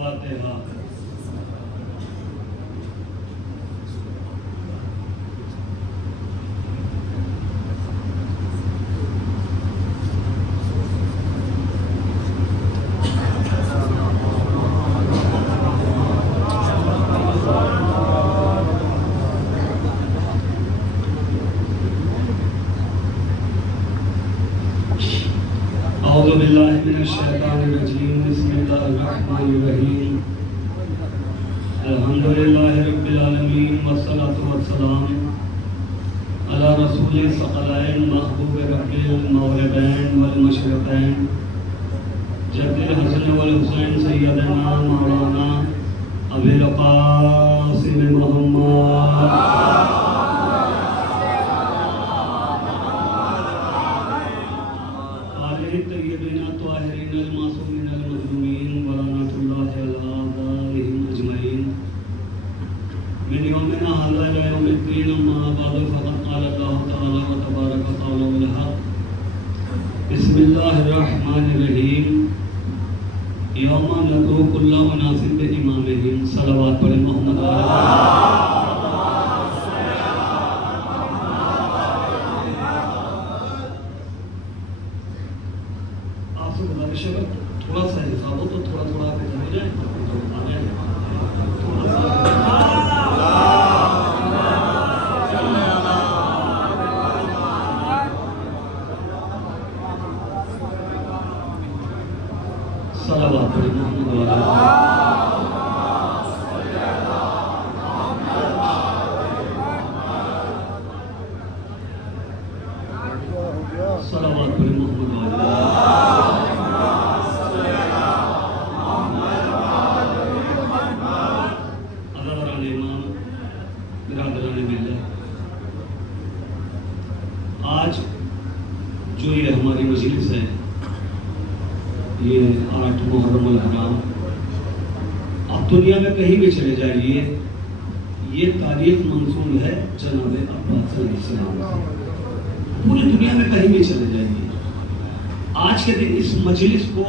فاتحہ۔ اعوذ باللہ من الشیطان الرجیم، بسم اللہ الرحمن الرحیم، الحمدللہ رب العالمین، والصلاة والسلام علی رسول الثقلین، محبوب رب المغربین والمشرقین، جد الحسن والحسین، سیدنا مولانا ابی القاسم محمد طیبین الطاہرین المعصومین المظلومین ولعنۃ اللہ علی اعدائہم اجمعین من یومنا ھذا الی یوم الدین، اما بعد فقد قال اللہ تعالی وتبارک قوله الحق، بسم اللہ الرحمن الرحیم، یوم ندعو کل اناس بامامہم، صلوات پڑھیں محمد تھوڑا سا حساب ہو تو تھوڑا تھوڑا ہو جائے صلوات پڑھیں محمد صلوات پڑھیں محمد آج جو یہ ہماری مجلس ہے، یہ 8 محرم الحرام، اب دنیا میں کہیں بھی چلے جائیے یہ تاریخ منسوب ہے جناب عباس علیہ السلام سے، پوری دنیا میں کہیں بھی چلے جائیے۔ آج کے دن اس مجلس کو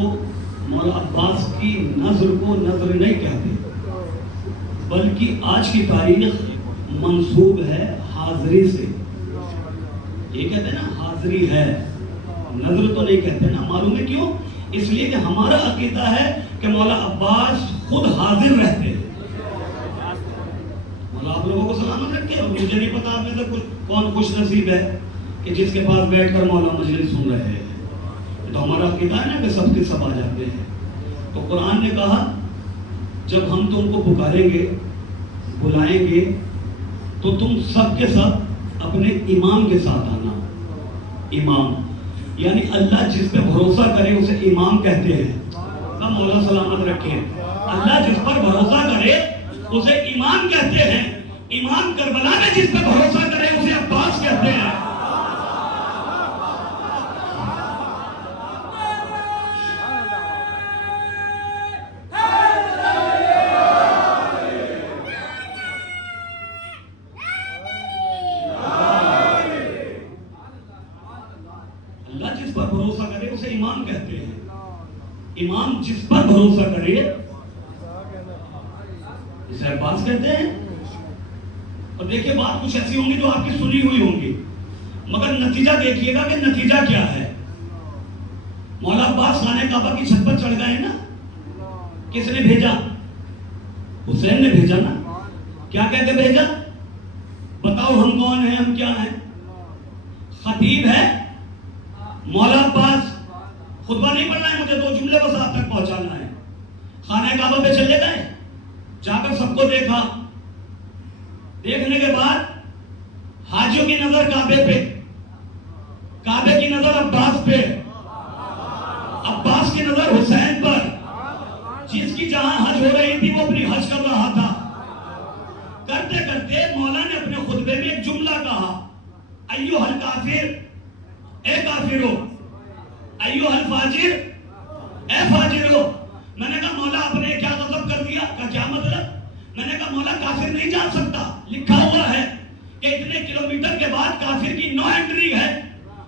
مولا عباس کی نظر کو نظر نہیں کہتے، بلکہ آج کی تاریخ منسوب ہے حاضری سے۔ یہ کہتے ہیں نا حاضری ہے، نظر تو نہیں کہتے نا، معلوم ہے کیوں؟ اس لیے کہ ہمارا عقیدہ ہے کہ مولا عباس خود حاضر رہتے ہیں۔ مولا آپ لوگوں کو سلامت رکھے، اور مجھے نہیں پتا آپ میں سے کون خوش نصیب ہے کہ جس کے پاس بیٹھ کر مولا مجلس سن رہے ہیں۔ تو ہمارا عقیدہ ہے نا کہ سب کے سب آ جاتے ہیں۔ تو قرآن نے کہا جب ہم تم کو پکاریں گے، بلائیں گے، تو تم سب کے سب اپنے امام کے ساتھ آنا۔ امام یعنی اللہ جس پہ بھروسہ کرے اسے امام کہتے ہیں۔ مولا سلامت رکھے، اللہ جس پر بھروسہ کرے اسے امام کہتے ہیں۔ امام کربلا میں جس پہ بھروسہ کرے اسے عباس کہتے ہیں۔ امام کہتے ہیں۔ امام جس پر بھروسہ کرے اسے عباس کہتے ہیں۔ اور دیکھیں بات کچھ ایسی ہوں گی جو آپ کی سنی ہوئی ہوں گی، مگر نتیجہ دیکھیے گا کہ نتیجہ کیا ہے۔ مولا عباس خانہ کعبہ کی چھت پر چڑھ گئے نا، کس نے بھیجا؟ حسین نے بھیجا نا۔ کیا کہہ کے بھیجا؟ بتاؤ ہم کون ہیں، ہم کیا ہیں؟ خطیب ہے مولا عباس، خطبہ نہیں پڑھنا ہے مجھے، 2 جملے بس آپ تک پہنچانا ہے۔ خانہ کعبہ پہ چلے گئے، جا کر سب کو دیکھا، دیکھنے کے بعد حاجیوں کی نظر کعبے پہ، کعبے کی نظر عباس پہ، عباس کی نظر حسین پر، جس کی جہاں حج ہو رہی تھی وہ اپنی حج کر رہا تھا۔ کرتے کرتے مولا نے اپنے خطبے میں ایک جملہ کہا، ایوہ الکافر، اے کافرو، ایوہ الفاجر، اے فاجرو۔ میں نے کہا مولا آپ نے کیا غضب کر دیا؟ کیا مطلب؟ میں نے کہا مولا کافر نہیں جان سکتا، لکھا ہوا ہے کہ اتنے کلومیٹر کے بعد کافر کی نو انٹری ہے،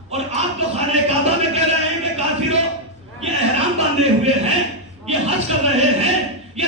اور آپ تو خانہ کعبہ میں کہہ رہے ہیں کہ کافرو یہ احرام باندھے ہوئے ہیں، یہ حج کر رہے ہیں، یہ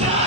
4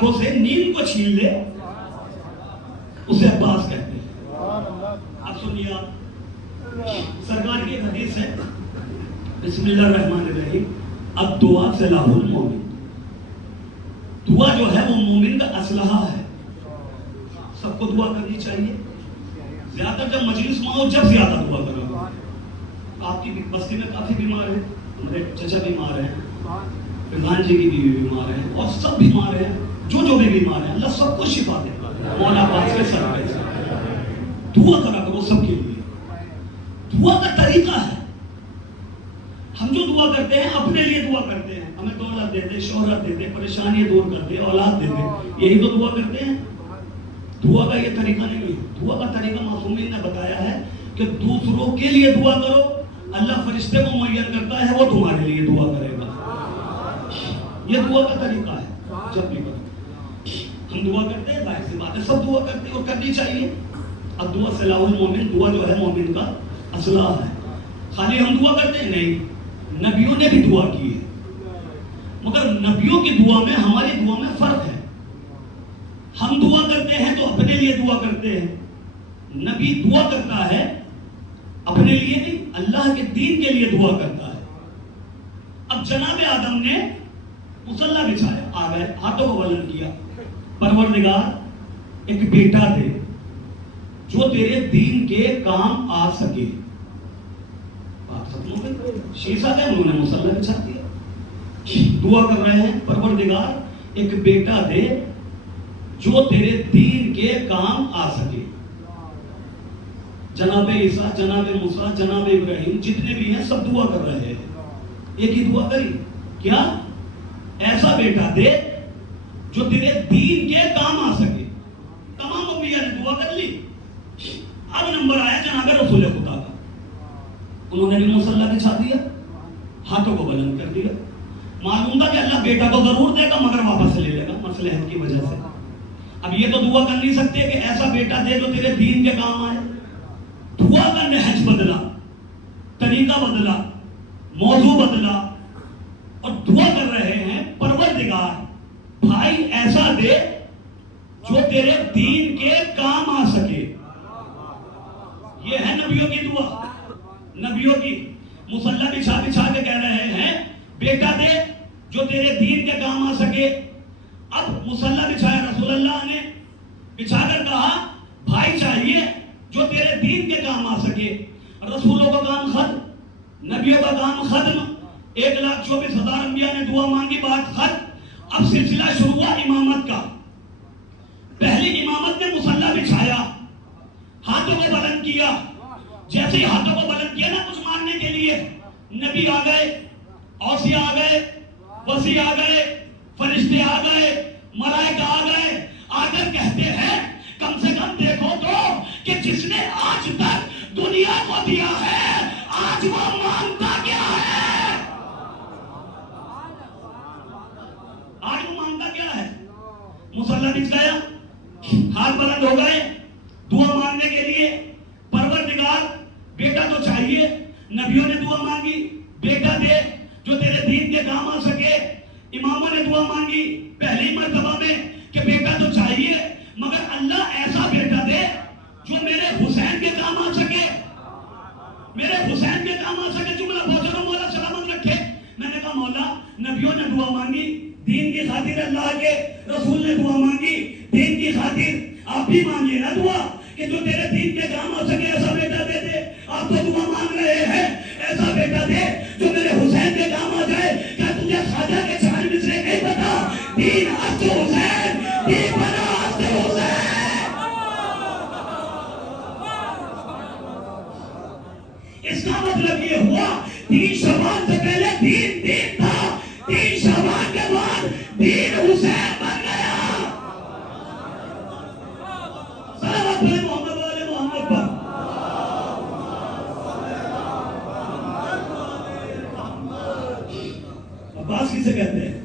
آنکھوں سے نیند کو چھین لے اسے عباس کہتے ہیں. اب سنیے آپ, سرکار کی ایک حدیث ہے, بسم اللہ الرحمن الرحیم, اب دعا سلاح المومن, دعا جو ہے وہ مومن کا اسلحہ ہے. سب کو دعا کرنی چاہیے. زیادہ جب مجلس میں ہو جب زیادہ دعا کرو. آپ کی بستی میں کافی بیمار ہیں, ہمارے چچا بیمار ہیں, پردھان جی کی بیوی بیمار ہیں, اور سب بیمار ہیں, جو بھی بیمار ہیں, اللہ سب کو شفا دے. مولا پاک کے سر پہ دعا کرا کرو سب کے لیے. دعا کا طریقہ ہے. ہم جو دعا کرتے ہیں اپنے لیے دعا کرتے ہیں, ہمیں دولت دے دے, شہرت دے دے, پریشانی دور کر دے, اولاد دے دے, یہی تو دعا کرتے ہیں. دعا کا یہ طریقہ نہیں ہے. دعا کا طریقہ معصومین نے بتایا ہے کہ دوسروں کے لیے دعا کرو, اللہ فرشتے کو معین کرتا ہے, وہ تمہارے لیے دعا کرے گا. یہ دعا کا طریقہ ہے. جب بھی کرو ہم دعا کرتے ہیں, ظاہر سی بات ہے سب دعا کرتے ہیں اور کرنی چاہیے. اب دعا سلاح المومن, دعا جو ہے مومن کا اسلحہ ہے. خالی ہم دعا کرتے ہیں نہیں, نبیوں نے بھی دعا کی ہے, مگر نبیوں کی دعا میں ہماری دعا میں فرق ہے. ہم دعا کرتے ہیں تو اپنے لیے دعا کرتے ہیں, نبی دعا کرتا ہے اپنے لیے نہیں, اللہ کے دین کے لیے دعا کرتا ہے. اب جناب آدم نے مصلی بچھایا, آ گئے, ہاتھوں کو بلند کیا, پروردگار ایک بیٹا دے جو تیرے دین کے کام آ سکے. بات ختم ہو گئی. شیشہ ہے, انہوں نے مصلی بچھا دیا. دعا کر رہے ہیں, پروردگار ایک بیٹا دے جو تیرے دین کے کام آ سکے. جناب عیسیٰ, جناب موسیٰ, جناب ابراہیم, جتنے بھی ہیں سب دعا کر رہے ہیں. ایک ہی دعا کری, کیا ایسا بیٹا دے جو تیرے دین کے کام آ سکے. تمام انبیاء نے دعا کر لی. اب نمبر آیا جناب رسول خدا کا, انہوں نے بھی مصلی بچھا دیا, ہاتھوں کو بلند کر دیا. معلوم تھا کہ اللہ بیٹا کو ضرور دے گا مگر واپس لے لے گا مصلحت کی وجہ سے. اب یہ تو دعا کر نہیں سکتے کہ ایسا بیٹا دے جو تیرے دین کے کام آئے. دعا کا نہج بدلا, طریقہ بدلا, موضوع بدلا, اور دعا کر رہے ہیں پروردگار بھائی ایسا دے جو تیرے دین کے کام آ سکے. یہ ہے نبیوں کی دعا. نبیوں کی مصلی بچھا بچھا کے کہہ رہے ہیں بیٹا دے جو تیرے دین کے کام آ سکے. اب مصلی بچھایا رسول اللہ نے, بچھا کر کہا بھائی چاہیے جو تیرے دین کے کام آ سکے. رسولوں کا کام ختم, نبیوں کا کام ختم, 1,24,000 انبیاء نے دعا مانگی, بات ختم. اب سلسلہ شروع ہوا امامت کا. پہلی امامت نے مصلی بچھایا, ہاتھوں کو بلند کیا. جیسے ہی ہاتھوں کو بلند کیا نا کچھ مانگنے کے لیے, نبی آ گئے, اوصیاء آ گئے, وصی آ گئے, فرشتے آ گئے, ملائکہ آ گئے. آ کر کہتے ہیں کم سے کم دیکھو تو کہ جس نے آج تک دنیا کو دیا ہے آج وہ مانگتا کیا ہے. آج وہ مانگتا کیا ہے. مصلی بچھ گیا, ہاتھ بلند ہو گئے دعا مانگنے کے لیے. پروردگار بیٹا تو چاہیے, نبیوں نے دعا مانگی بیٹا دے جو تیرے دین کے کام آ سکے. اماموں نے دعا مانگی پہلی مرتبہ میں کہ بیٹا تو چاہیے مگر اللہ ایسا بیٹا دے جو میرے حسین کے کام آ سکے. میرے حسین کے کام آ سکے. جملہ پہنچا مولا سلامت رکھے. میں نے کہا مولا نبیوں نے دعا مانگی دین کی خاطر, اللہ کے رسول نے دعا مانگی دین کی خاطر, آپ بھی مانگیے نا دعا کہ جو تیرے دین کے کام آ سکے ایسا بیٹا دے دے. آپ تو دعا مانگ رہے ہیں ایسا بیٹا دے جو میرے حسین کے کام آ جائے. کیا تجھے خواجہ کے 4 مصرے نہیں پتا, دین است حسین, دین بنا است حسین. اس کا مطلب یہ ہوا 3 شعبان سے پہلے دین دین تھا, 3 شعبان کے بعد دین حسین بن گیا. صلوات علی محمد و آل محمد پر. عباس کسے کہتے ہیں؟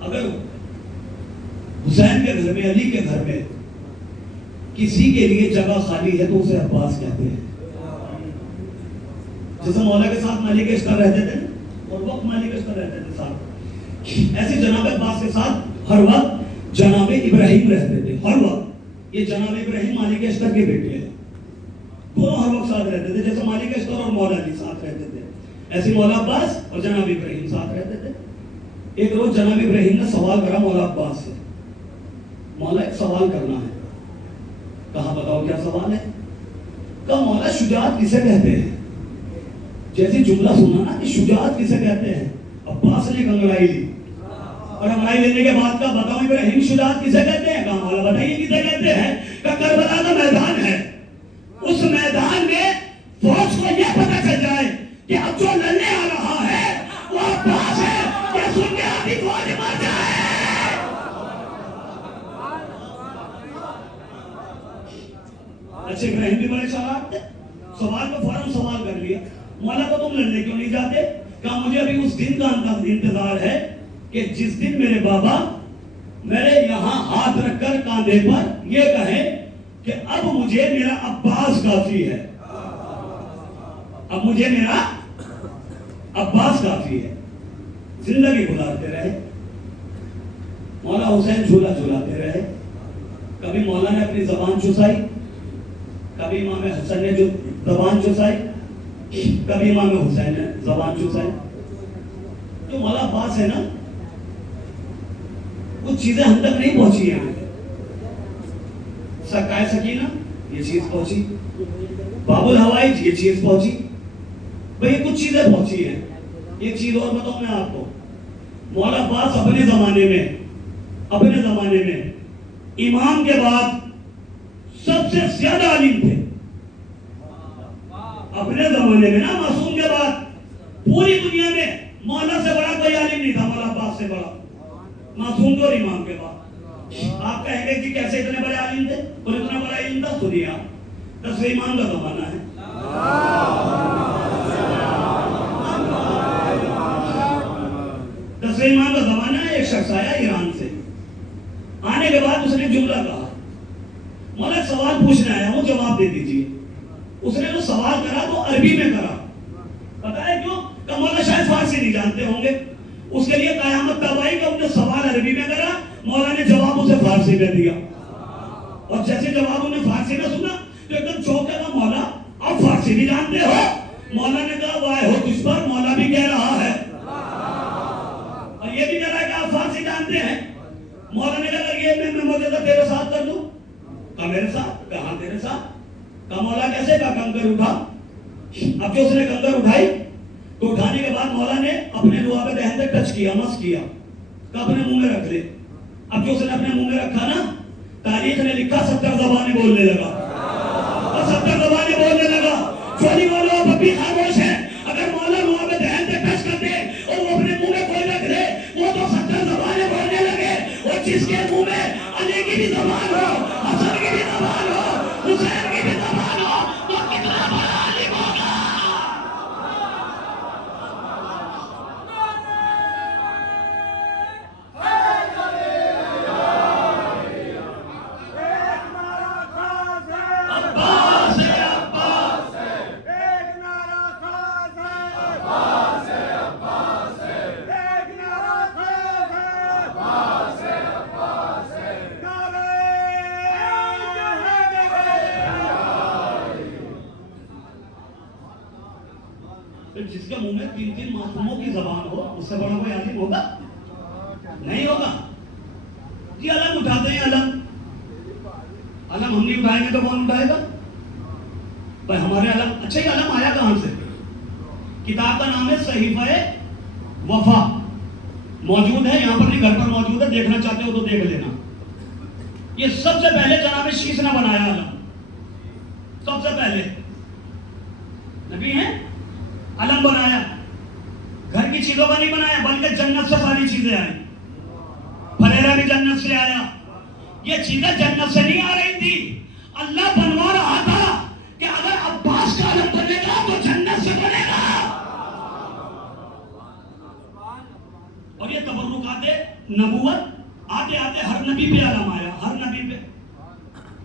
اگر حسین کے گھر میں, علی کے گھر میں کسی کے لیے جگہ خالی ہے تو اسے عباس کہتے ہیں. جیسے مولا کے ساتھ مالک اشتر رہتے تھے اور وقت مالک اشتر رہتے تھے ساتھ, ایسے جناب عباس کے ساتھ ہر وقت جناب ابراہیم رہتے تھے، ہر وقت. یہ جناب ابراہیم مالک اشتر کے بیٹے ہیں، دونوں ہر وقت ساتھ رہتے تھے. جیسے مالک اشتر اور مولا علی ساتھ رہتے تھے، ایسے مولا عباس اور جناب ابراہیم ساتھ رہتے تھے. ایک روز جناب ابراہیم نے سوال کرا مولا عباس سے، مولا ایک سوال کرنا ہے. کہا بتاؤ کیا سوال ہے؟ کہا مولا شجاعت کسے کہتے ہیں؟ جیسے جملہ سنا نا کہ شجاعت کسے کہتے ہیں، عباس نے کنگڑائی لی، اور انگڑائی لینے کے بعد کہا بتاؤ ابراہیم شجاعت کسے کہتے ہیں؟ کہا مولا بتائیے کسے کہتے ہیں؟ کہا کربلا کا میدان ہے، اس میدان میں فوج کو یہ پتہ چل جائے کہ اب جو لڑنے آ رہا ہے وہ عباس ہے، یہ سن کے آدھی فوج مر جائے. اچھا ابراہیم بھی بڑے چالاک تھے، سوال کو فوراً سوال کر لیا. مولا کو تم لڑنے کیوں نہیں جاتے؟ کہا مجھے ابھی اس دن کا انتظار ہے کہ جس دن میرے بابا میرے یہاں ہاتھ رکھ کر کاندھے پر یہ کہیں کہ اب مجھے میرا عباس کافی ہے، اب مجھے میرا عباس کافی ہے. زندگی گزارتے رہے، مولا حسین جھولا جھولاتے رہے. کبھی مولا نے اپنی زبان چسائی، کبھی امام حسن نے جو زبان چسائی، کبھی امام حسین نے زبان چسائی. جو مولا عباس ہے نا، کچھ چیزیں ہم تک نہیں پہنچی ہیں. سکائے سکینہ یہ چیز پہنچی، باب الہوائی یہ چیز پہنچی، بھئی کچھ چیزیں پہنچی ہیں. ایک چیز اور بتاؤں میں آپ کو، مولا عباس اپنے زمانے میں امام کے بعد سب سے زیادہ عالم تھے. اپنے زمانے میں نا، معصوم کے بعد پوری دنیا میں مولا سے بڑا کوئی عالم نہیں تھا، مولا عباس سے بڑا، معصوم کے اور امام کے بعد. آپ کہیں گے کہ کیسے اتنے بڑے عالم تھے اور اتنا بڑا علم تھا؟ سنیے آپ، 10ویں امام کا زمانہ ہے. 10ویں امام کا زمانہ ہے. ایک شخص آیا ایران سے، آنے کے بعد اس نے جملہ کہا، مولا سوال پوچھنے آیا ہوں جواب دے دیجیے. اس نے جو سوال کرا تو عربی میں کرا. پتہ ہے کیوں؟ کہ مولا شاید فارسی نہیں جانتے ہوں گے. اس کے لیے قیامت تب آئی کہ انہوں نے سوال عربی میں کرا، مولا نے جواب اسے فارسی میں دیا. اور جیسے جواب انہیں فارسی میں سنا تو ایک دم چونک گیا، مولا آپ فارسی بھی جانتے ہو؟ مولا نے کہا وائے ہو تجھ پر، مولا بھی کہہ رہا ہے اور یہ بھی کہہ رہا ہے کہ آپ فارسی جانتے ہیں. مولا نے کہا یہ میں مجھے تیرے ساتھ کر دوں. کہا میرے ساتھ؟ کہا تیرے ساتھ. کہا مولا کیسے؟ کہا کنکر اٹھا. اب جو اس نے کنکر اٹھائی تو اٹھانے کے بعد مولا نے اپنے لعاب دہن تک ٹچ کیا، مس کیا. کہا اپنے منہ میں رکھ لے. اب جو اس نے اپنے منہ میں رکھا نا، تاریخ نے لکھا 70 زبانیں بولنے لگا، اور 70 زبانیں بولنے لگا. چولی والوں اب بھی خاموش ہے. اگر مولا لعاب دہن تک ٹچ کر دے اور وہ اپنے منہ میں کوئی رکھ لے، وہ تو 70 زبانیں بولنے لگے. اور جس کے منہ میں علی کی بھی زبان ہو، حسن کی بھی زبان ہو، حسین کی بھی زبان ہو، وہ کتنا بڑا عالم ہوگا. جس کے منہ میں 3 معصوموں کی زبان ہو، اس سے بڑا کوئی عالم ہوگا؟ نہیں ہوگا. جی علم اٹھاتے ہیں، علم ہم نہیں اٹھائیں گے تو کون اٹھائے گا بھائی ہمارے علم؟ اچھا یہ علم آیا کہاں سے؟ کتاب کا نام ہے صحیفہ وفا، موجود ہے یہاں پر، نہیں گھر پر موجود ہے، دیکھنا چاہتے ہو تو دیکھ لینا. یہ سب سے پہلے جناب شیش نے بنایا علم، سب سے پہلے نبی ہیں، علم بنایا. گھر کی چیزوں کا نہیں بنایا، بلکہ جنت سے ساری چیزیں آئیں. پھریرا بھی جنت سے آیا. یہ چیزیں جنت سے نہیں آ رہی تھی، اللہ بنوا رہا تھا کہ اگر عباس کا علم بنے گا تو جنت سے بنے گا. اور یہ تبرکات نبوت آتے آتے ہر نبی پہ علم آیا، ہر نبی پہ.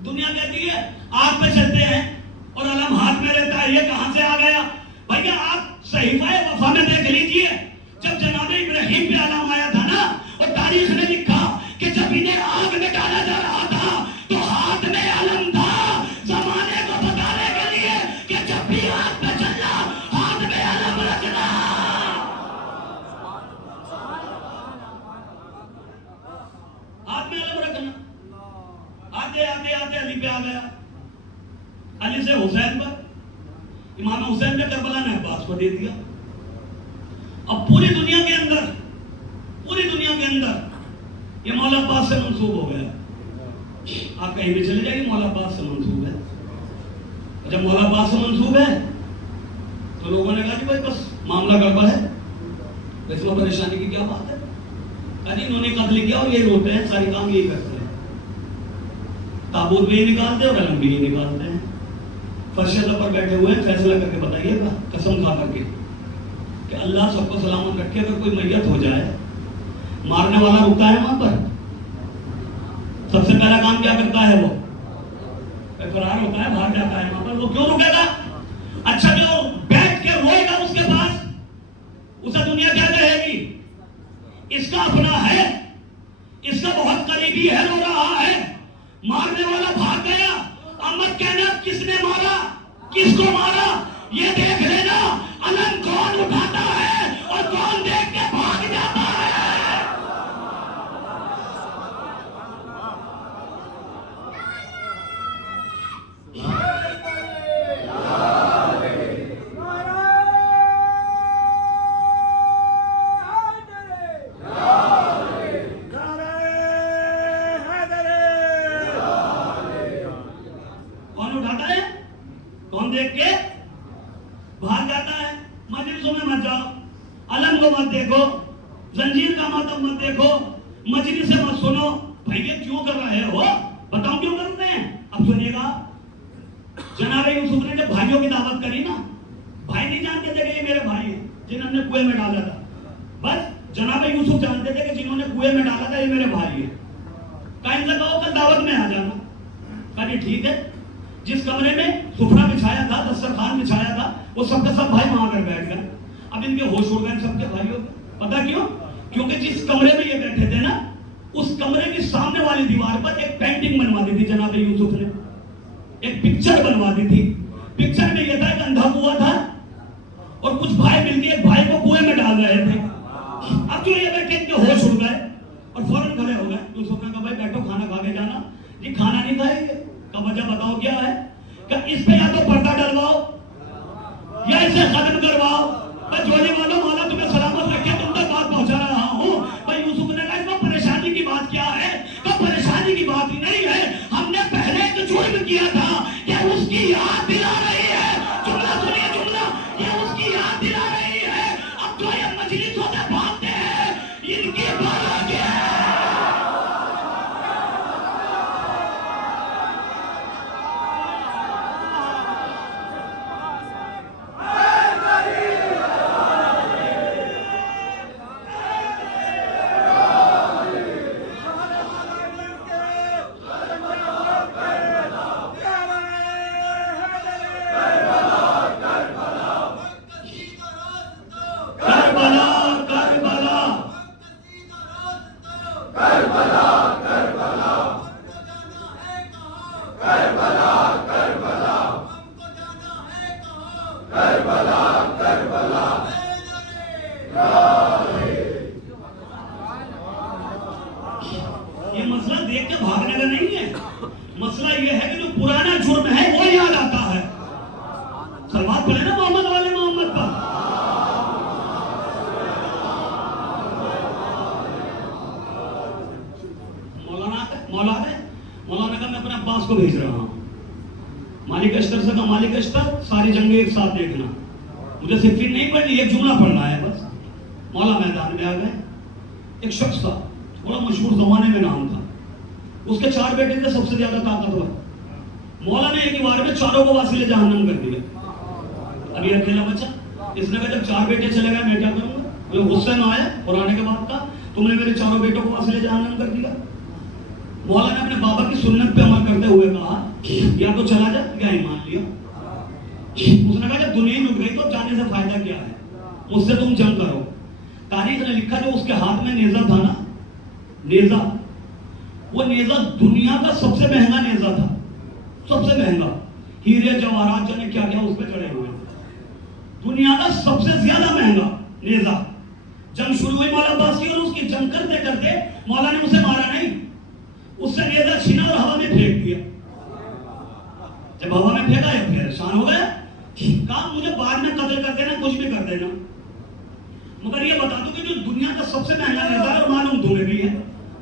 دنیا کہتی ہے آگ پہ چلتے ہیں اور علم ہاتھ میں رہتا ہے، یہ کہاں سے آ گیا؟ بھائی آپ صحیفہ وفا میں دیکھ لیجئے، جب جناب ابراہیم پہ علم آیا تھا نا، اور تاریخ نے لکھا کہ آتے آتے آتے علی پہ آ گیا، علی سے حسین پر، امام حسین نے کربلا نے عباس کو دے دیا. اب پوری دنیا کے اندر یہ مولا عباس سے منسوب ہو گیا. آپ کہیں بھی چلے جائیے مولا عباس سے منسوب ہے. جب مولا عباس سے منسوب ہے تو لوگوں نے کہا کہ بھائی بس معاملہ گڑبڑ ہے، اس میں پریشانی کی کیا بات ہے. انہوں نے قتل کیا اور یہ روتے ہیں، ساری کام یہی کرتے ہیں، تابوت بھی نکالتے اور علم بھی نکالتے ہیں. فرش پر بیٹھے ہوئے ہیں، فیصلہ کر کے بتائیے گا قسم کھا کر کے کہ اللہ سب کو سلامت رکھے. اگر کوئی میت ہو جائے مارنے والا رکتا ہے وہاں پر، سب سے پہلا کام کیا کرتا ہے؟ وہ فرار ہوتا ہے، بھاگ جاتا ہے. وہاں پر وہ کیوں رکے گا؟ اچھا جو بیٹھ کے روئے گا اس کے پاس، اسے دنیا کیا کہے گی؟ اس کا اپنا ہے، اس کا بہت قریبی ہے، رو رہا ہے. مارنے والا بھاگ گیا، احمد کہنا کس نے مارا، کس کو مارا، یہ دیکھ لینا علم کون اٹھاتا ہے اور کون دیکھ کے بھاگ جاتا ہے. کون دیکھ کے بھاگ جاتا ہے؟ مجلسوں میں مت جاؤ، علم کو مت دیکھو، زنجیر کا ماتم مت دیکھو، مجلس سے مت سنو. بھائی یہ کیوں کر رہے ہو؟ بتاؤ کیوں کرتے ہیں. اب سنیے گا، جناب یوسف نے جب بھائیوں کی دعوت کری نا، بھائی نہیں جانتے تھے کہ یہ میرے بھائی ہیں جنہوں نے کنویں میں ڈالا تھا. بس جناب یوسف جانتے تھے کہ جنہوں نے کنویں میں ڈالا تھا یہ میرے بھائی ہیں. کہیں سے کہو کل دعوت میں آ جانا. کہا ٹھیک ہے. جس کمرے میں سفرہ بچھایا تھا، دسترخوان بچھایا تھا، وہ سب کے سب بھائی وہاں پر بیٹھ گئے. اب ان کے ہوش اڑ گئے سب کے بھائیوں کے. پتا کیوں؟ کیونکہ جس کمرے میں یہ بیٹھے تھے نا، اس کمرے کی سامنے والی دیوار پر ایک پینٹنگ بنوا دی تھی جناب یوسف نے، ایک پکچر بنوا دی تھی. پکچر میں یہ تھا ایک اندھا کنواں تھا اور کچھ بھائی مل کے ایک بھائی کو کنویں میں ڈال رہے تھے. اب جو یہ بیٹھے ان کے ہوش اڑ گئے اور فوراً کھڑے ہو گئے. یوسف نے کہا بھائی بیٹھو کھانا کھا کے جانا. یہ کھانا نہیں کھائے گے. کا وجہ بتاؤ کیا ہے؟ کہ اس پہ یا تو پردہ ڈلواؤ یا اسے ختم کرواؤ. جوڑے والوں مولا تمہیں سلامت رکھے، تم تک بات پہنچا رہا ہوں. بھائی یوسف نے کہا اس میں پریشانی کی بات کیا ہے؟ کہ پریشانی کی بات ہی نہیں ہے، ہم نے پہلے ایک جرم کیا تھا کہ اس کی یاد دلا رہی ہے. جملہ سنیے، جملہ، یہ اس کی یاد دلا رہی ہے. اب جو یہ مجلسوں سے بھاگتے ہیں ان کی بات کیا ہے؟ یہ مسئلہ دیکھ کے بھاگنے کا نہیں ہے. مسئلہ یہ ہے کہ جو پرانا جرم ہے وہ یاد آتا ہے. سلوات پڑھے نا محمد والے محمد پر. مولانا کا میں اپنے عباس کو بھیج رہا ہوں. مالک اشتر سے کہا مالک اشتر ساری جنگیں ایک ساتھ دیکھنا، مجھے صفین نہیں پڑھنی، ایک جملہ پڑھنا ہے بس. مولا میدان میں آ گئے. ایک شخص تھا، بڑا مشہور زمانے میں نام تھا. اس کے 4 بیٹے تھے، سب سے زیادہ طاقتور. مولا نے ایک بار میں چاروں کو واصل جہنم کر دیا. ابھی اکیلا بچا. اس نے کہا جب 4 بیٹے چلے گئے میں کیا کروں گا؟ مجھے غصے میں آیا اور آنے کے بعد کہا تم نے میرے 4 بیٹوں کو واصل جہنم کر دیا. مولا نے اپنے بابا کی سنت پہ عمل کرتے ہوئے کہا یا تو چلا جا یا ایمان لیا. اس نے کہا جب دنیا لٹ گئی تو جانے سے فائدہ کیا ہے، مجھ سے تم جنگ کرو. تاریخ نے لکھا جو اس کے ہاتھ میں نیزہ تھا نا، نیزہ، وہ نیزہ دنیا کا سب سے مہنگا نیزہ تھا. سب سے مہنگا، ہیرے جواہرات جانے کیا کیا اس پہ چڑھے ہوئے. دنیا کا سب سے زیادہ مہنگا نیزہ. جنگ شروع ہوئی مولا عباس کی اور اس کی جنگ کرتے کرتے مولا نے اسے مارا نہیں، اس سے نیزہ چھینا اور ہوا میں پھینک دیا. جب ہوا میں پھینکا یا پریشان ہو گیا, کہا مجھے بعد میں قتل کر دینا, کچھ بھی کر دینا, مگر یہ بتا دو کہ جو دنیا کا سب سے مہنگا نیزہ ہے اور معلوم تمہیں بھی ہے,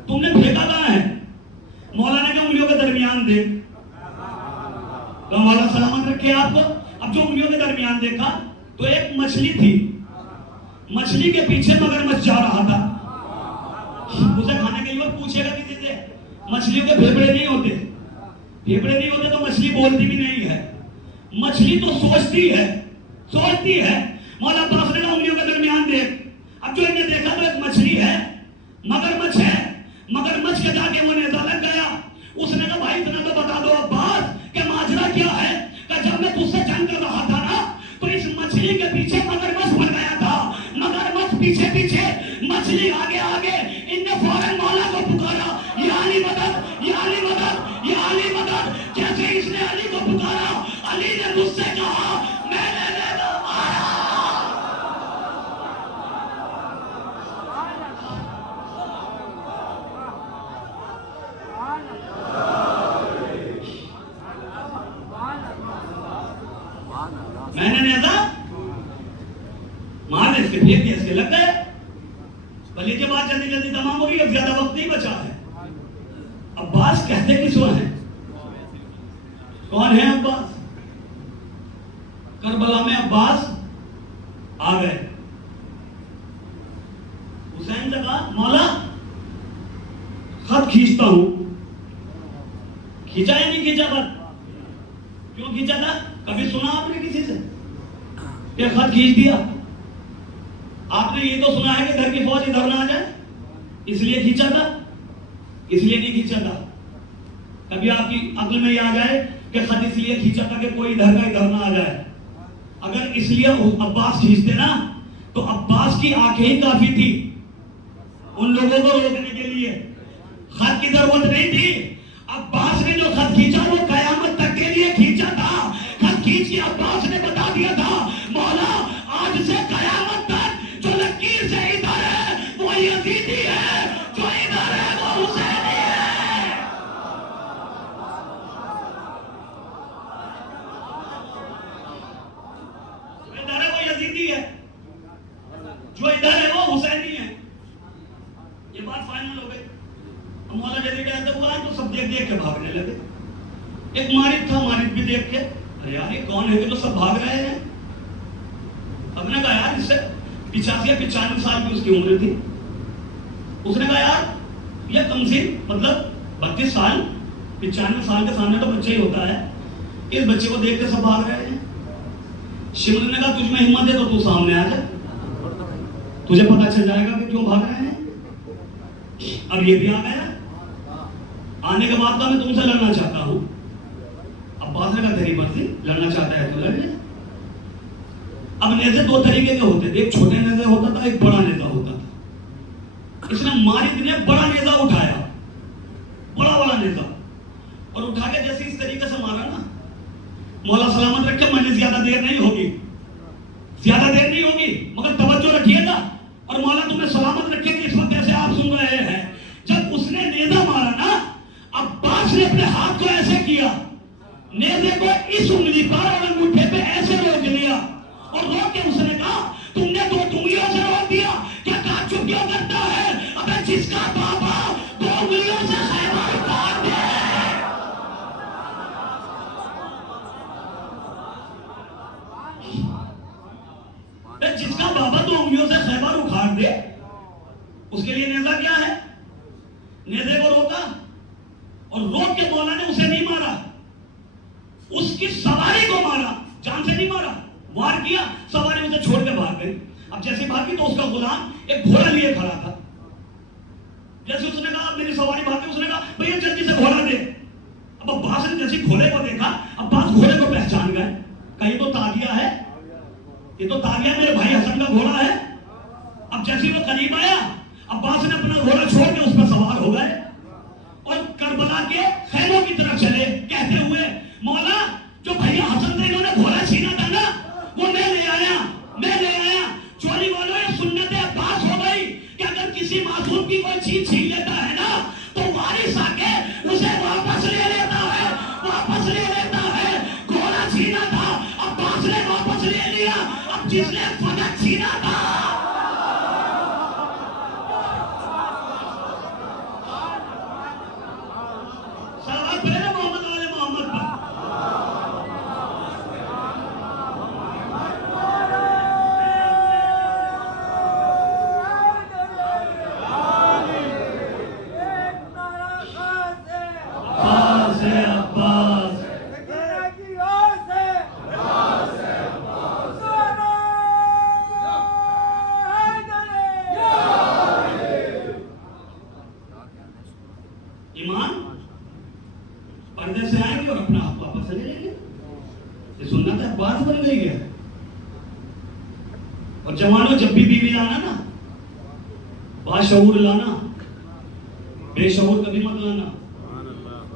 تم نے پھینکا کہاں ہے؟ مولانا کے انگلیوں کے درمیان دیکھ. تو مولا سلامت رکھے آپ کو. اب جو انگلیوں کے درمیان دیکھا تو ایک مچھلی تھی, مچھلی کے پیچھے مگرمچھ جا رہا تھا. اسے کھانے کے لیے پوچھے گا کسی سے, مچھلیوں کے پھیپڑے نہیں ہوتے, پھیپڑے نہیں ہوتے تو مچھلی بولتی بھی نہیں ہے. مچھلی تو سوچتی ہے, سوچتی ہے. مولا عباس نے کہا انگلیوں کے درمیان دیکھ. اب جو انہیں دیکھا تو ایک مچھلی ہے, مگرمچھ ہے. مگرمچھ کے جا کے وہ نیزہ لگ گیا. اس نے کہا بھائی اتنا تو بتا دو عباس کہ ماجرا کیا ہے. کہ جب میں تجھ سے جنگ کر رہا تھا نا تو اس مچھلی کے پیچھے مگرمچھ بن گیا تھا, مگرمچھ پیچھے پیچھے, مچھلی آگے آگے. ان نے فوراً مولا کو پکارا, یا علی مدد, یا علی مدد, یا علی مدد. جیسے اس نے علی کو پکارا, علی نے مجھ سے کہا میں نے نیزہ مارا. میں نے نیزہ مار دے, اس کے پھینک دیا, اس کے لگ گئے. بھلی کے بعد جلدی جلدی تمام ہو گئی, اب زیادہ وقت نہیں بچا ہے. عباس کہتے کس کو ہیں؟ کون ہے عباس؟ کربلا میں عباس آ گئے. حسین سے کہا مولا خط کھینچتا ہوں. کھینچا یا نہیں کھینچا خط؟ کیوں کھینچا تھا؟ کبھی سنا آپ نے کسی سے کہ خط کھینچ دیا؟ آپ نے یہ تو سنا ہے کہ گھر کی فوج ادھر نہ آ جائے اس لیے کھینچا تھا, اس لیے نہیں کھینچا تھا. کبھی آپ کی عقل میں یہ آ جائے کہ خط اس لیے کھینچا تھا کہ کوئی ادھر کا ادھر نہ آ جائے. اگر اس لیے عباس کھینچتے نا تو عباس کی آنکھیں ہی کافی تھی ان لوگوں کو روکنے کے لیے, خط کی ضرورت نہیں تھی. عباس نے جو خط کھینچا وہ قیامت تک کے لیے کھینچا تھا. خط کھینچ کے عباس نے بتا دیا تھا مولا آج سے قیامت تک جو لکیر سے ادھر ہے وہ یزیدی ہے, جو ادھر ہے وہ حسینی ہے. جو ادھر ہے وہ یزیدی ہے, جو ادھر ہے وہ حسینی ہے. یہ بات فائنل ہو گئی. مولا جدید ایسا ہوا تو سب دیکھ دیکھ کے بھاگنے لگے. ایک مارد تھا, مارد بھی دیکھ کے ارے یار یہ کون ہے کہ تو سب بھاگ رہے ہیں. اب نے کہا یار اس سے 85 یا 95 سال کی اس کی عمر تھی. اس نے کہا یار یہ کم سی مطلب 32 سال 95 سال کے سامنے تو بچہ ہی ہوتا ہے, اس بچے کو دیکھ کے سب بھاگ رہے ہیں. شمر نے کہا تجھ میں ہمت ہے تو تو سامنے آ جا, تجھے پتا چل جائے گا کہ کیوں بھاگ رہے ہیں. اب یہ بھی آ گیا. آنے کے بعد میں تم سے لڑنا چاہتا ہوں. عباس نے کہا تیری مرضی, لڑنا چاہتا ہے تو لڑ لے. اب نیزے دو طریقے کے ہوتے تھے, ایک چھوٹے نیزے ہوتا تھا, ایک بڑا نیزہ ہوتا تھا. اس نے مارد نے بڑا نیزہ اٹھایا, بڑا نیزہ, اور اٹھا کے جیسے اس طریقے سے مارا نا, مولا سلامت رکھے مجھے زیادہ دیر نہیں ہوگی, زیادہ دیر نہیں ہوگی, مگر توجہ رکھیے گا. اور مولا تمہیں سلامت رکھے کہ اس وقت ایسے آپ سن رہے ہیں. جب اس نے نیزہ مارا نا, عباس نے اپنے ہاتھ کو ایسے کیا, نیزے کو اس انگلی پر اور انگوٹھے پہ ایسے روک لیا, اور روک کے اس نے کہا تم نے دو انگلیوں سے روک دیا, کیا تعجب کیوں کرتا ہے؟ ابے جس کا بابا دو انگلیوں سے خیبر اٹھا دے. جس کا بابا دو انگلیوں سے خیبر اکھاڑ دے, اس کے لیے نیزہ کیا ہے؟ نیزے کو روکا, اور روک کے مولا نے اسے نہیں مارا, اس کی سواری کو مارا, جان سے نہیں مارا, وار کیا, سواری اسے چھوڑ کے بھاگ گئی. اب جیسے بھاگی تو اس کا غلام ایک گھوڑا لیے کھڑا تھا. جیسے اس نے کہا میری سواری بھاگی, اس نے کہا بھئی جلدی سے گھوڑا دے. اب عباس نے جیسے گھوڑے کو دیکھا, عباس گھوڑے کو پہچان گئے, کہیں تو تاغیہ ہے, یہ تو تاغیہ میرے بھائی حسن کا گھوڑا ہے. اب جیسے وہ قریب آیا, عباس نے اپنا گھوڑا چھوڑ کے اس پر سوار ہو گئے اور کربلا کے خیموں کی طرف چلے, کہتے ہوئے مولا جو بھیا حسن نے انہوں نے گھوڑا چھینا تھا نا وہ میں لے آیا. چوری والوں یہ سنت عباس ہو گئی کہ اگر کسی معصوم کی کوئی چیز چھین لیتا ہے نا تو وارث آ کے اسے واپس لے لیتا جس نے فتح چھینا تھا. صلوات پڑھے محمد والے محمد پر. ایمان پردے سے آئیں گے اور اپنا آپ واپس لے لیں گے. یہ سنت ہے، بات بن گئی ہے. اور جوانوں جب بھی بیوی لانا نا، باشعور لانا، بے شعور کبھی مت لانا.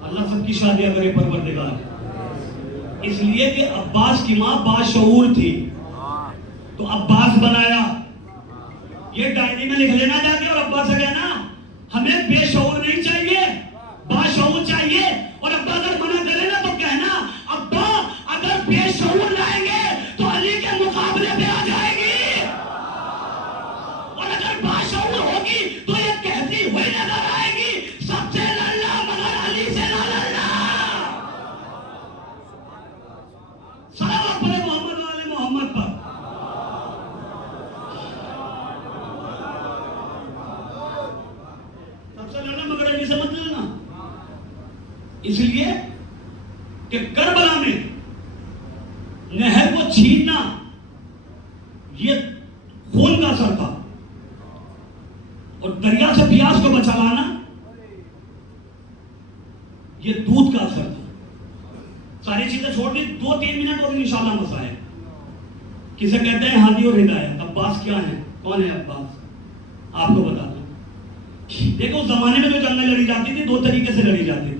اللہ سب کی شادیاں کرے پروردگار. اس لیے کہ عباس کی ماں باشعور تھی تو عباس بنایا. یہ ڈائری میں لکھ لینا جا کے اور ابا سے کہنا ہمیں بے شعور نہیں چاہیے، باشعور چاہیے. اور ابا اگر منع کرے نا تو کہنا ابا اگر بے شعور لائیں گے تو علی کے مقابلے پہ آ جائے گی، اور اگر باشعور ہوگی تو یہ کہتی ہوئی نظر آئے گی سب سے لڑنا مگر علی سے نہ لڑنا. صلوات پڑھے محمد والے محمد پر. سب سے لڑنا مگر علی سے مت لڑنا. اس لیے کہ کربلا میں نہر کو چھیننا یہ خون کا اثر تھا، اور دریا سے پیاس کو بچا لانا یہ دودھ کا اثر تھا. ساری چیزیں چھوڑ دی. 2-3 منٹ اور انشاءاللہ مسائل. کسے کہتے ہیں ہادی اور ہدایت. عباس کیا ہے؟ کون ہے عباس؟ آپ کو بتا دوں. دیکھو اس زمانے میں جو جنگیں لڑی جاتی تھی 2 طریقے سے لڑی جاتی تھی.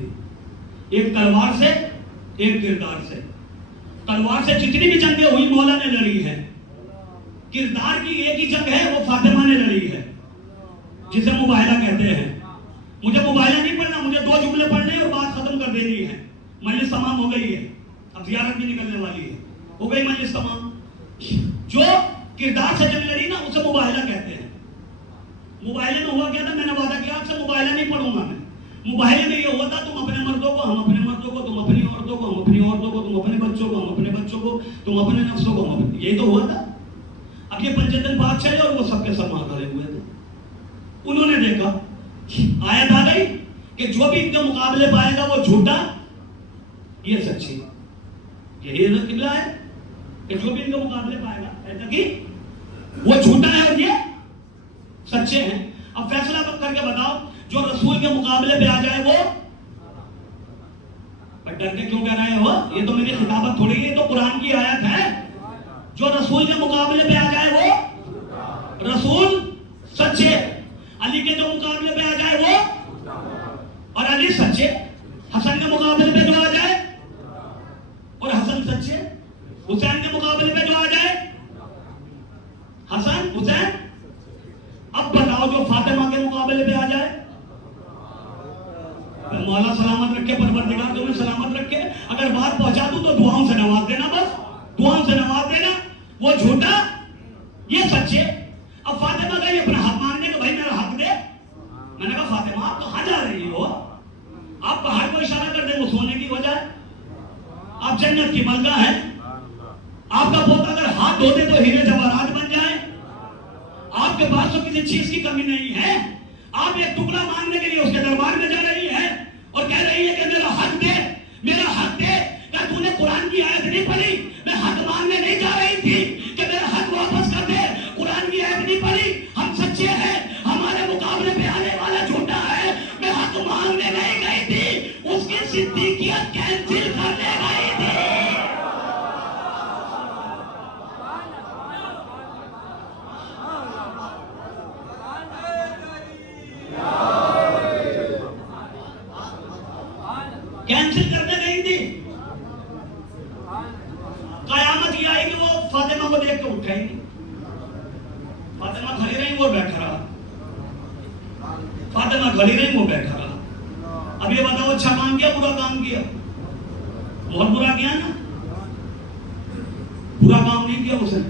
ایک تلوار سے، ایک کردار سے. تلوار سے جتنی بھی جنگیں ہوئی مولا نے لڑی ہے. کردار کی ایک ہی جنگ ہے، وہ فاطمہ نے لڑی ہے، جسے مباہلہ کہتے ہیں. مجھے مباہلہ نہیں پڑھنا، مجھے 2 جملے پڑھنے اور بات ختم کر دینی ہے. مجلس تمام ہو گئی ہے، اب زیارت بھی نکلنے والی ہے. ہو گئی مجلس تمام. جو کردار سے جنگ لڑی نا اسے مباہلہ کہتے ہیں. مباہلے میں ہوا کیا تھا؟ میں نے وعدہ کیا آپ سے مباہلہ نہیں پڑھوں گا. میں مباہلے میں یہ ہوا تھا تم اپنے مردوں کو، ہم اپنے مردوں کو، تم اپنی عورتوں کو، ہم اپنی عورتوں کو، تم اپنے بچوں کو، ہم اپنے بچوں کو، تم اپنے نفسوں کو، ہم اپنے. یہی تو ہوا تھا. اب یہ 5 دن بعد چلے اور وہ سب کے سب وہاں کھڑے ہوئے تھے. انہوں نے دیکھا آیت آ گئی کہ جو بھی ان کے مقابلے پائے گا وہ جھوٹا، یہ سچی. یہی قبلہ ہے کہ جو بھی ان کے مقابلے پائے گا ایسا کہ وہ جھوٹا ہے اور یہ سچے ہیں. اب فیصلہ کر کے بتاؤ جو رسول کے مقابلے پہ آ جائے وہ ڈر کے کیوں کہہ رہے ہو؟ یہ تو میری خطابت تھوڑی ہے، یہ تو قرآن کی آیت ہے. جو رسول کے مقابلے پہ آ جائے وہ رسول سچے، علی کے جو مقابلے پہ آ جائے وہ اور علی سچے. حسن کے مقابلے پہ جو آ جائے اور حسن سچے. حسین کے مقابلے پہ جو آ جائے حسن حسین. اب بتاؤ جو فاطمہ کے مقابلے پہ آ جائے. مولا سلامت رکھے، پروردگار تمہیں سلامت رکھے. اگر بات پہنچا دوں تو دعاؤں سے نواز دینا، بس دعاؤں سے نواز دینا. وہ جھوٹا یہ سچے. اب فاطمہ کا یہ اپنا حق مانگنے کہ بھائی میرا حق دے. میں نے کہا فاطمہ آپ کہاں جا رہی ہو؟ آپ پہاڑ کو اشارہ کر دیں وہ سونے کی وجہ ہے. آپ جنت کی ملکہ ہیں. آپ کا پوتا اگر ہاتھ دھو دے تو ہیرے جواہرات بن جائیں. آپ کے پاس تو کسی چیز کی کمی نہیں ہے. آپ ایک ٹکڑا مانگنے کے لیے اس کے دربار میں جا رہی ہے اور کہہ رہی ہے کہ میرا حق دے، میرا حق دے. کیا تو نے قرآن کی آیت نہیں پڑھی؟ میں حق مانگنے نہیں جا رہی تھی کہ میرا حق واپس کر دے. قرآن کی آیت نہیں پڑھی؟ ہم سچے ہیں، ہمارے مقابلے پہ آنے والا جھوٹا ہے. میں حق مانگنے نہیں گئی تھی، اس کی صدیقیت کینسل کرنے گئی تھی. کینسل کرنے گئی تھی. قیامت یہ آئے گی وہ فاطمہ کو دیکھ کے اٹھائیں گی. فاطمہ کھڑی رہی وہ بیٹھا رہا. فاطمہ کھڑی رہی وہ بیٹھا رہا. اب یہ بتاؤ اچھا کام کیا برا کام کیا؟ بہت برا کیا نا. برا کام نہیں کیا اس نے.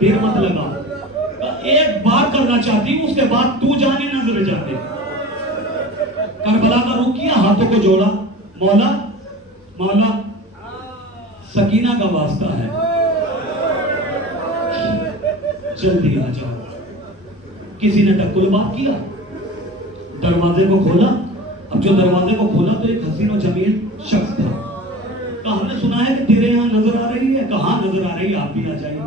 دیر مت لگا. ایک بار کرنا چاہتی ہوں, اس کے بعد تو جانے نظر جاتے. کربلا کا رخ کیا, ہاتھوں کو جوڑا, مولا مولا سکینہ کا واسطہ ہے, جلدی آ جاؤ. کسی نے ٹکل بات کیا, دروازے کو کھولا. اب جو دروازے کو کھولا تو ایک حسین و جمیل شخص تھا. کہا ہم نے سنا ہے کہ تیرے یہاں نظر آ رہی ہے. کہاں نظر آ رہی ہے, آپ بھی آ جائیے.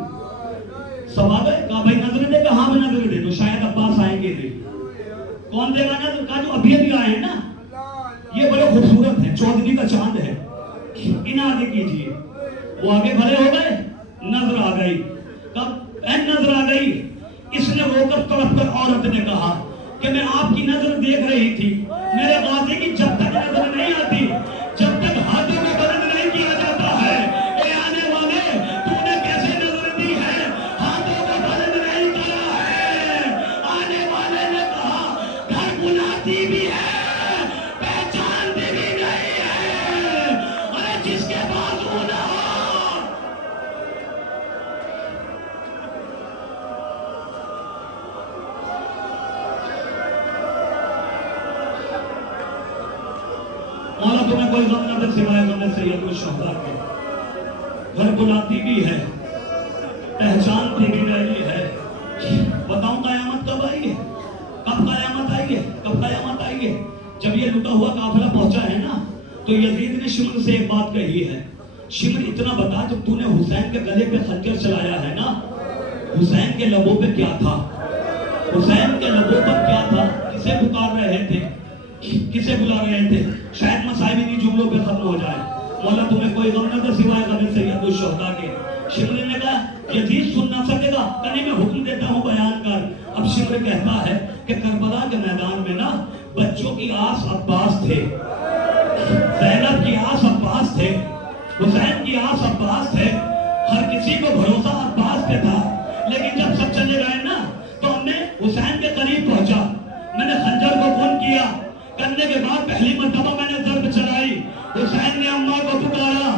سب آ گئے. کہا بھائی نظر دے. کہاں بھی نظر دے. تو شاید عباس آئیں گے نہیں. کون دے گا نظر؟ کہا جو ابھی ابھی آئے ہیں نا, یہ بڑے خوبصورت ہیں, 14ویں کا چاند ہے, انہیں آگے کیجیے. وہ آگے کھڑے ہو گئے, نظر آ گئی. کب نظر آ گئی, اس نے رو کر تڑپ کر عورت نے کہا کہ میں آپ کی نظر دیکھ رہی تھی. میرے غازی کی جب تک نظر نہیں آتی, جب تک ہاتھوں میں بلند نہیں کیا جاتا ہے. اے آنے والے, تو نے کیسے نظر دی ہے, ہاتھوں کو بلند نہیں کرا ہے. آنے والے نے کہا گھر بلاتی بھی ہے, پہچانتی بھی نہیں ہے. ارے جس کے بازو نہ ہو. مولا تمہیں کوئی غم نہ دے سوائے غم سید الشہداء کے. گھر بلاتی بھی ہے, پہچانتی بھی نہیں ہے. بتاؤں قیامت کب آئی ہے, کب قیامت آئی ہے, کب قیامت آئی ہے؟ جب یہ لٹا ہوا قافلہ پہنچا ہے نا, تو یزید نے شمر سے ایک بات کہی ہے. شمر اتنا بتا, جب تو نے حسین کے گلے پہ خنجر چلایا ہے نا, حسین کے لبوں پہ کیا تھا, حسین کے لبوں پر کیا تھا, کسے پکار رہے تھے, کسے بلا رہے تھے؟ شاید مصائب انہی جملوں پہ ختم ہو جائے. مولا تمہیں کوئی غم نہ دے سوائے غم سید الشہداء کے. شمر نے کہا یزید سن نہ سکے گا, کہ نہیں میں حکم دیتا ہوں بیان کر. اب شمر کہتا ہے کہ کربلا کے میدان میں نا بچوں کی آس عباس تھے, زینب کی آس عباس تھے, حسین کی آس عباس تھے. ہر کسی کو بھروسہ عباس پہ تھا. لیکن جب سب چلے گئے نا, تو ہم نے حسین کے قریب پہنچا. میں نے خنجر کو خون کیا. کرنے کے بعد پہلی مرتبہ میں نے ضرب چلائی. حسین نے اماں کو پکارا,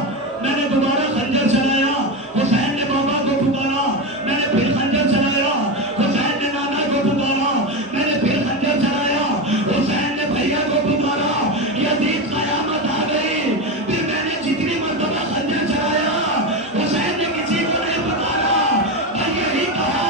میں نے دوبارہ خنجر چلایا. حسین نے بابا کو پکارا, میں نے پھر خنجر چلایا. حسین نے نانا کو پکارا, میں نے پھر خنجر چلایا. حسین نے بھیا کو پکارا. یزید قیامت آ گئی. پھر میں نے جتنی مرتبہ خنجر چلایا, حسین نے کسی کو نہیں پکارا. میں یہی کہا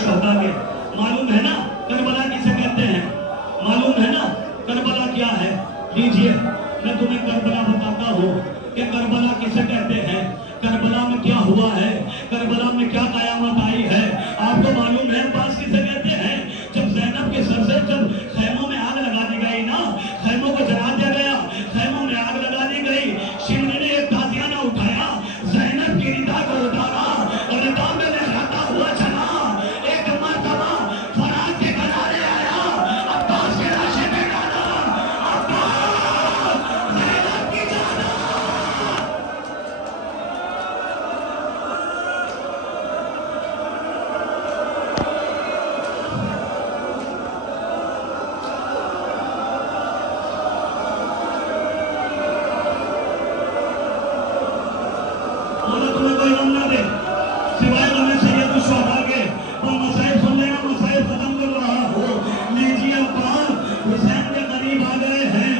معلوم ہے نا کربلا کسے کہتے ہیں, معلوم ہے نا کربلا کیا ہے. لیجئے میں تمہیں کربلا بتاتا ہوں کہ کربلا کسے کہتے ہیں, کربلا میں کیا ہوا ہے, کربلا میں کیا قیامت آئی ہے. آپ کو معلوم ہے عباس کسے کہتے ہیں. جب زینب کے سر سے جب خیموں میں آگ لگا دی گئی نا, خیموں کو جلا دیا گیا, خیموں میں آگ لگا دی گئی. شمر نے ایک تازیانہ اٹھایا, زینب کی ردا کو اتارا اور ردا میں لہراتا ہوا چلا. ایک مرتبہ فرات کے کنارے آیا, عباس کے لاشے میں ڈالا. عباس زینب کی جانا. مولا تمہیں کوئی غم نہ دے سوائے غم سید الشہداء کے. وہ مصائب سن لینا, مصائب ختم کر رہا ہو. لیجیے عباس حسین کے قریب آ گئے ہیں.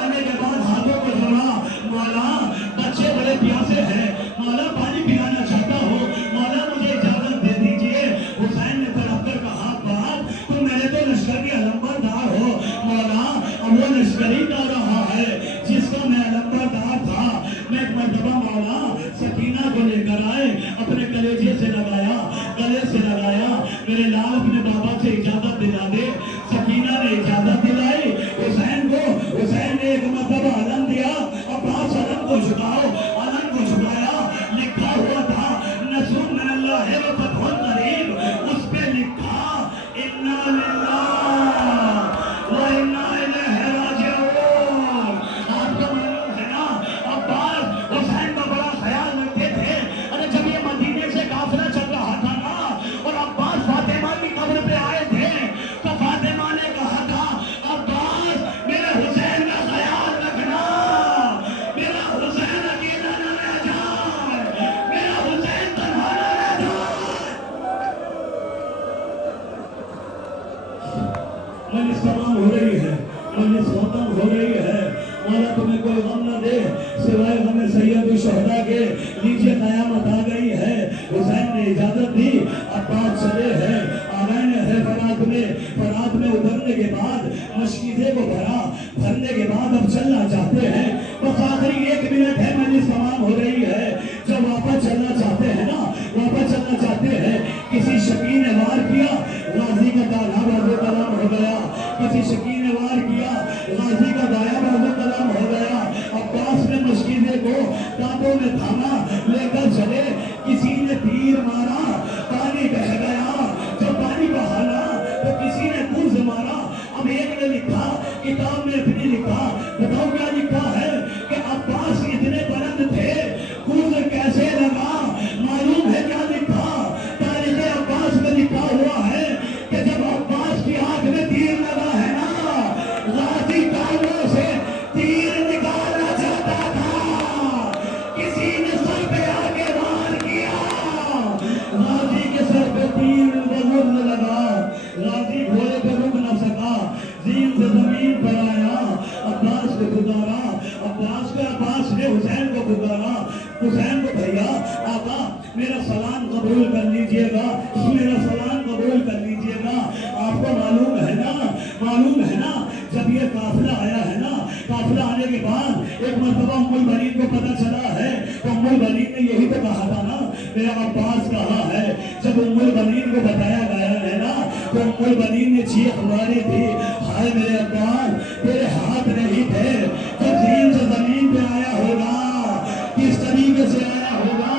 آنے کے بعد ہاتھوں کو جوڑا. مولا بچے بڑے پیاسے ہیں, مولا پانی پلانا چاہتا ہو, مولا مجھے اجازت دے دیجیے. حسین نے تڑپ کر کہا باپ تم میرے تو لشکر کے علمبردار ہو. مولا اب وہ لشکری کا رہا ہے جس کا میں علمبردار تھا. میں ایک مرتبہ مولا سکینہ کو لے کر آئے, اپنے کلیجے سے لگایا, گلے سے لگایا. میرے لال اپنے بابا سے اجازت دلا دے. سکینہ نے اجازت دلائی حسین کو. حسین نے ایک مرتبہ علم دیا, عباس علم کو جھکاؤ. علم کو جھکایا, لکھا ہوا تھا نصر من اللہ ہمیں کوئی غم نہ دے سوائے غم سید الشہداء کے. نیچے قیامت آ گئی ہے. حسین نے اجازت دی. عباس چلے ہیں آرائن ہے فرات میں. فرات میں اترنے کے بعد مشکیزے کو بھرنے کے بعد اب چلنا چاہتے ہیں. بس آخری 1 منٹ ہے مجلس تمام ہو رہی ہے. جب واپس چلنا چاہتے ہیں نا واپس چلنا چاہتے ہیں کسی شکی نے وار کیا غازی کا دایا بازو کلام ہو گیا. کسی شکی نے وار کیا غازی کا دایا بازو کلام ہو گیا. عباس نے مشکیزے کو دانتوں میں تھاما لے کر چلے. کسی نے تیر مارا پانی بہ گیا. جب پانی بہانا تو کسی نے منہ سے مارا. اب ایک نے لکھا کتاب میں اتنی لکھا بتاؤ کیا لکھا ہے کہ عباس اتنے بلند تھے کوز کیسے لگا. معلوم ہے کیا لکھا تاریخ عباس میں لکھا ہوا ہے کہ جب عباس کی آنکھ میں تیر لگا ہے نا غازی ٹانگوں سے تیر نکالنا چاہتا تھا. کسی نے سر پہ آگے وار کیا غازی کے سر پہ تیر وزن لگا. غازی گھوڑے پہ رک نہ سکا زین سے زمین پر آیا. عباس کو پکارا. عباس نے حسین کو پکارا. حسین کو بھیا آقا میرا سلام قبول کر لیجئے گا میرا سلام قبول کر لیجئے گا. آپ کو معلوم ہے نا جب یہ قافلہ آیا ہے نا قافلہ آنے کے بعد ایک مرتبہ ام البنین کو پتہ چلا ہے تو ام البنین نے یہی تو کہا تھا نا میرا عباس کہا ہے. جب ام البنین کو بتایا گیا ہے نا تو ام البنین نے چیخ ماری تھی ہائے میرے عباس تیرے ہاتھ نہیں تھے. جب زین سے زمین پہ آیا ہوگا کس طریقے سے آیا ہوگا.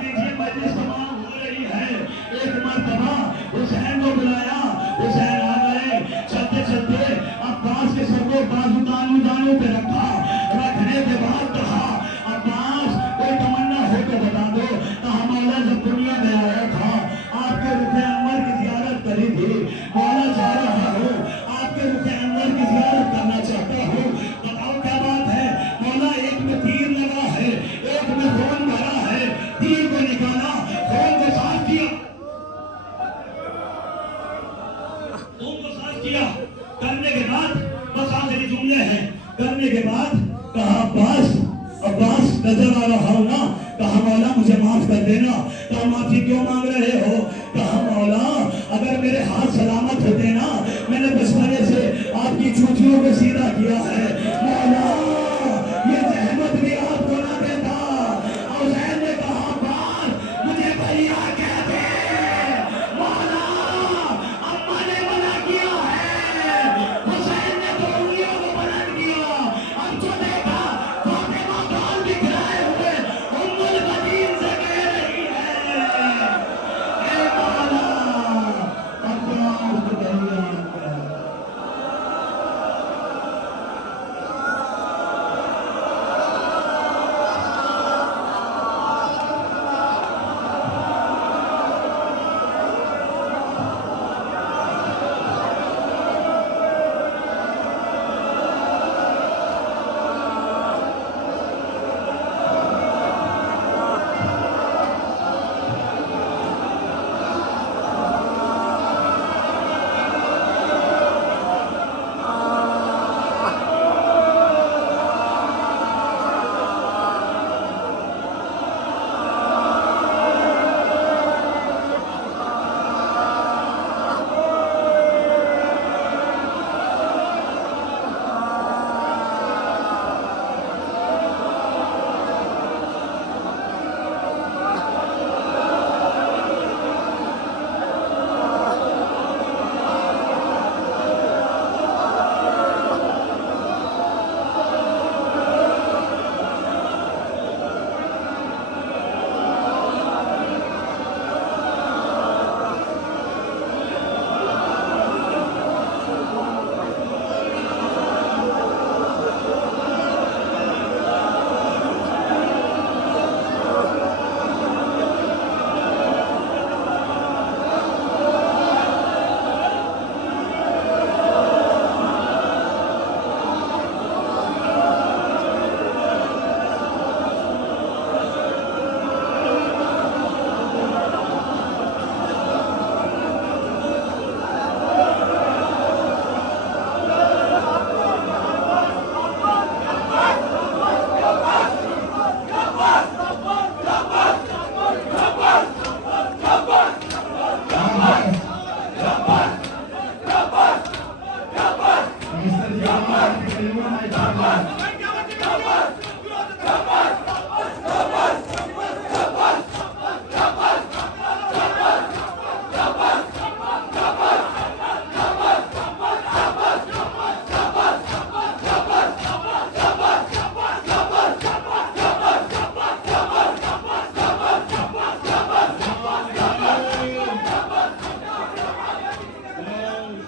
لیجیے مجلس تمام ہو رہی ہے. ایک مرتبہ حسین کو بلایا. حسین آ گئے. چلتے چلتے عباس کے سر کو بازو دانوں پہ رکھنے کے بعد کہا عباس کوئی تمنا ہو تو بتا دو. کہا مولا جب دنیا میں آیا تھا آپ کے رخ انور کی زیارت کری تھی. مولا جا رہا ہوں آپ کے رخ انور کی زیارت کرنا چاہتا ہوں. بتاؤ کیا بات ہے. مولا ایک میں تیر لگا ہے ایک میں خون بھرا ہے. تیر کو نکالا خون کو صاف کیا کرنے کے بعد بس آخری جملے ہیں. کرنے کے بعد کہا عباس نظر آ رہا ہوں نا. کہا مولا مجھے معاف کر دینا. کہا معافی کیوں مانگ رہے ہو. کہا مولا اگر میرے ہاتھ سلامت ہوتے نا میں نے بچپنے سے آپ کی چوٹیوں کو سیدھا کیا ہے. مولا